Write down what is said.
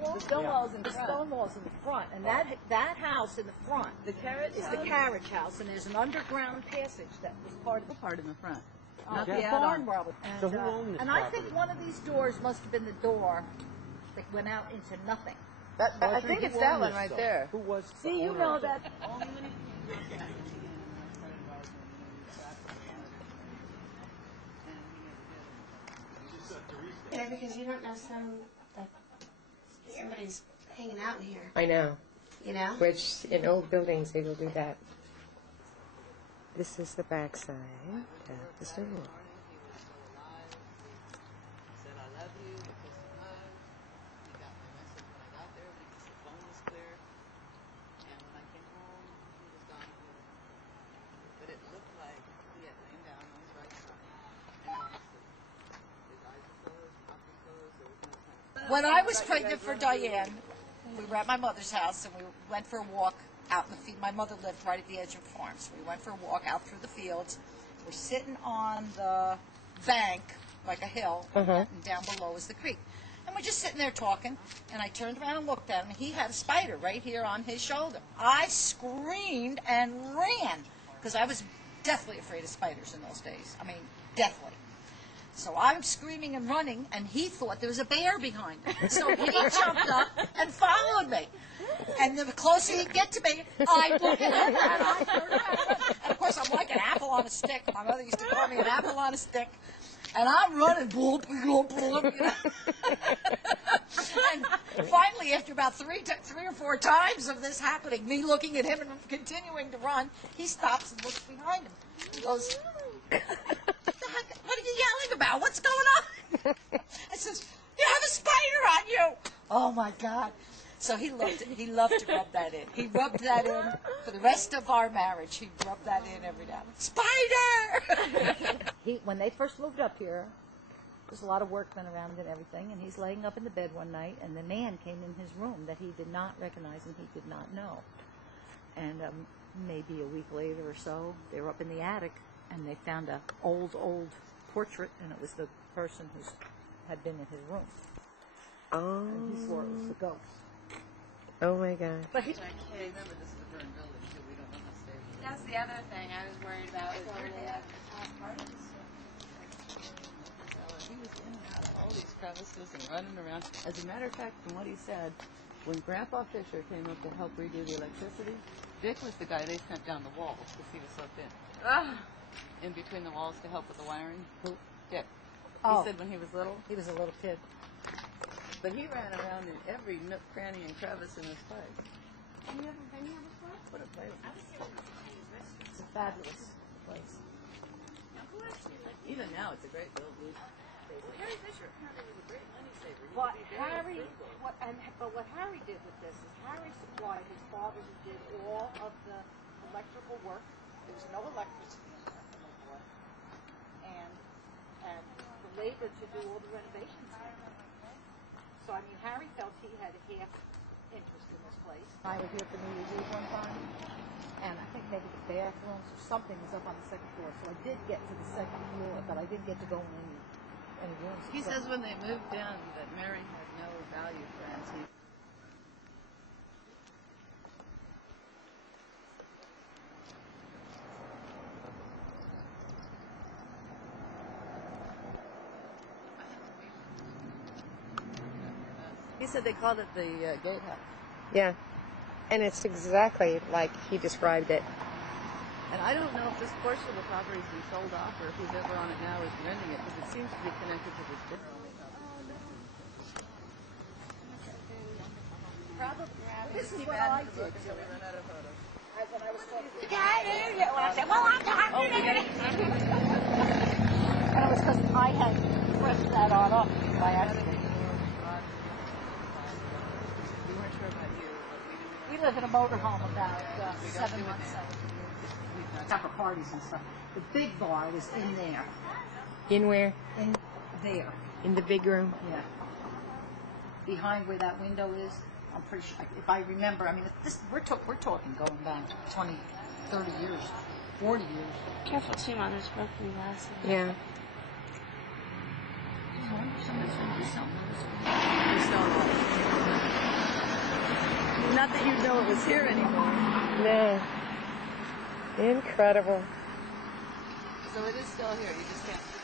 stonewall? The stonewall's in The front. stonewall's in the front, and that house in the front The carriage is the carriage house, and there's an underground passage that was part of the part in the front. not the the add-on. barn rubble. So who owned this And I property? think one of these doors must have been the door that went out into nothing. I think it's that one right there. Who was the See, you owner know of that. Yeah, because you don't know everybody's hanging out in here. I know. You know? Which in old buildings they will do that. This is the backside of the stone wall. Said I love you, a kiss and hug. He got my message when I got there because the phone was clear. And when I came home, he was gone again. But it looked like he had lain down on his right side and gone to sleep. His eyes were closed, mouth was closed, there was no kind of... When I was pregnant for Diane, we were at my mother's house and we went for a walk out in the field. My mother lived right at the edge of farms. We went for a walk out through the fields. We're sitting on the bank, like a hill, and down below is the creek. And we're just sitting there talking, and I turned around and looked at him. He had a spider right here on his shoulder. I screamed and ran, because I was deathly afraid of spiders in those days. I mean, deathly. So I'm screaming and running, and he thought there was a bear behind him. So he jumped up and followed me. And the closer he'd get to me, I'd look at him, and I'd turn around. And of course, I'm like an apple on a stick. My mother used to call me an apple on a stick. And I'm running, bloop, bloop, bloop, you know. And finally, after about three or four times of this happening, me looking at him and continuing to run, he stops and looks behind him. He goes, what are you yelling about? What's going on? I says, you have a spider on you. Oh, my God. So he loved it. He loved to rub that in. He rubbed that in for the rest of our marriage. He rubbed that in every now and then. Spider! When they first moved up here, there's a lot of workmen around and everything, and he's laying up in the bed one night, and the man came in his room that he did not recognize and he did not know. And maybe a week later or so, they were up in the attic, and they found a old portrait, and it was the person who had been in his room. Oh. And he swore it was the ghost. Oh my God. But he, Remember, this is a burned building, too. We don't know how stable it is. That's the other thing I was worried about. He was in and out of all these crevices and running around. As a matter of fact, from what he said, when Grandpa Fisher came up to help redo the electricity, Dick was the guy they sent down the walls because he was so thin. In between the walls to help with the wiring. Who? Dick. Oh. He said when he was little. he was a little kid. But he ran around in every nook, cranny, and crevice in this place. Have you ever been here before? What a place. It's a fabulous place. Even now, it's a great building. Harry Fisher apparently was a great money saver. But what Harry did with this is Harry supplied his father who did all of the electrical work. There was no electricity in Lakewood, and the labor to do all the renovations. So I mean, Harry felt he had a half interest in this place. I was here for New Year's Eve one time, and I think maybe the bathrooms or something was up on the second floor. So I did get to the second floor, but I didn't get to go in any rooms. He says when they moved in that Mary had no value for antiques. He said they called it the gatehouse. Yeah. And it's exactly like he described it. And I don't know if this portion of the property has been sold off or who's ever on it now is renting it because it seems to be connected to this business. Probably. This is what I did. Until we run out of photos. When I was talking. Oh, we got it. And it was because I had pressed that on up by accident. We weren't sure about you, but we didn't. We live in a motorhome about 7 months out. For parties and stuff. The big bar was in there. In where? In there. In the big room? Yeah. Behind where that window is. I'm pretty sure, if I remember, I mean, we're talking going back 20, 30 years, 40 years. Careful too, Mom. There's broken glasses. Yeah. Stonewall. Not that you know it was here anymore. No. Incredible. So it is still here. You just can't see